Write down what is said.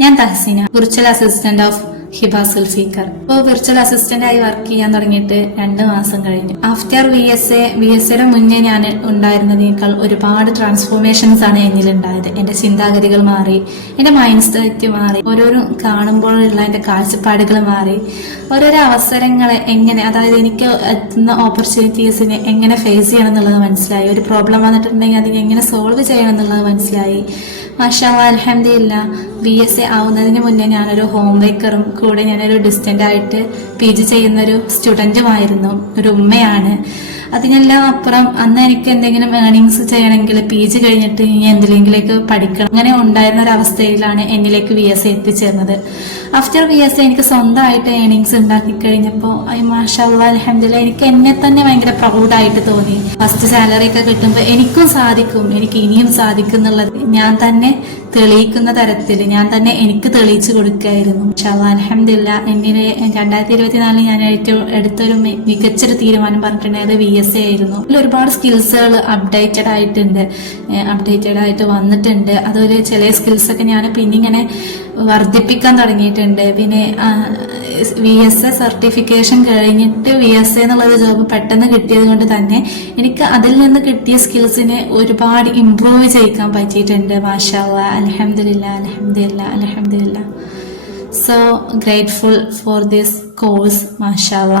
ഞാൻ Thahseena, virtual assistant of Hiba Sulfikar. ഇപ്പോൾ virtual assistant ആയി വർക്ക് ചെയ്യാൻ തുടങ്ങിയിട്ട് 2 മാസം കഴിഞ്ഞു. ആഫ്റ്റർ VSAയുടെ മുന്നേ ഞാൻ ഉണ്ടായിരുന്നതിനേക്കാൾ ഒരുപാട് ട്രാൻസ്ഫോർമേഷൻസ് ആണ് എന്നിൽ ഉണ്ടായത്. എന്റെ ചിന്താഗതികൾ മാറി, എന്റെ മൈൻഡ് സെറ്റ് മാറി, ഓരോരോ കാണുമ്പോഴുള്ള എന്റെ കാഴ്ചപ്പാടുകൾ മാറി, ഓരോരോ അവസരങ്ങളെ എങ്ങനെ, അതായത് എനിക്ക് എത്തുന്ന ഓപ്പർച്യൂണിറ്റീസിനെ എങ്ങനെ ഫേസ് ചെയ്യണം എന്നുള്ളത് മനസ്സിലായി. ഒരു പ്രോബ്ലം വന്നിട്ടുണ്ടെങ്കിൽ അതിനെ എങ്ങനെ സോൾവ് ചെയ്യണം എന്നുള്ളത് മനസ്സിലായി. മാഷാഅല്ലാഹ്, അൽഹംദുലില്ലാഹ്. VSA ആവുന്നതിന് മുന്നേ ഞാനൊരു ഹോം മേക്കറും കൂടെ ഞാനൊരു ഡിസ്റ്റന്റ് ആയിട്ട് PG ചെയ്യുന്നൊരു സ്റ്റുഡന്റുമായിരുന്നു, ഒരു ഉമ്മയാണ്. അതിനെല്ലാം അപ്പുറം അന്ന് എനിക്ക് എന്തെങ്കിലും ഏർണിങ്സ് ചെയ്യണമെങ്കിൽ PG കഴിഞ്ഞിട്ട് ഇനി എന്തിലെങ്കിലേക്ക് പഠിക്കണം, അങ്ങനെ ഉണ്ടായിരുന്ന ഒരു അവസ്ഥയിലാണ് എന്നിലേക്ക് VSA എത്തിച്ചേർന്നത്. ആഫ്റ്റർ VSA എനിക്ക് സ്വന്തമായിട്ട് ഏർണിങ്സ് ഉണ്ടാക്കി കഴിഞ്ഞപ്പോൾ മാഷാഅല്ലാഹ്, അൽഹംദുലില്ലാഹ്, എനിക്ക് എന്നെ തന്നെ ഭയങ്കര പ്രൗഡായിട്ട് തോന്നി. ഫസ്റ്റ് സാലറി ഒക്കെ കിട്ടുമ്പോൾ എനിക്കും സാധിക്കും, എനിക്ക് ഇനിയും സാധിക്കും എന്നുള്ളത് ഞാൻ തന്നെ തെളിയിക്കുന്ന തരത്തിൽ ഞാൻ തന്നെ എനിക്ക് തെളിയിച്ചു കൊടുക്കുകയായിരുന്നു. മാഷാഅല്ലാഹ്, അൽഹംദുലില്ലാഹ്, എന്നിലെ 2024 ഞാൻ ഏറ്റവും എടുത്തൊരു മികച്ചൊരു തീരുമാനം പറഞ്ഞിട്ടുണ്ടായത് VSA ആയിരുന്നു. അതിൽ ഒരുപാട് സ്കിൽസുകൾ അപ്ഡേറ്റഡ് ആയിട്ട് വന്നിട്ടുണ്ട്. അതൊരു ചില സ്കിൽസൊക്കെ ഞാൻ പിന്നെ ഇങ്ങനെ വർദ്ധിപ്പിക്കാൻ തുടങ്ങിയിട്ടുണ്ട്. പിന്നെ VSA സർട്ടിഫിക്കേഷൻ കഴിഞ്ഞിട്ട് VSA എന്നുള്ളൊരു ജോബ് പെട്ടെന്ന് കിട്ടിയത് കൊണ്ട് തന്നെ എനിക്ക് അതിൽ നിന്ന് കിട്ടിയ സ്കിൽസിനെ ഒരുപാട് ഇംപ്രൂവ് ചെയ്യിക്കാൻ പറ്റിയിട്ടുണ്ട്. മാഷാഅല്ലാഹ്, അൽഹംദുലില്ലാഹ്. So grateful for this course, mashallah.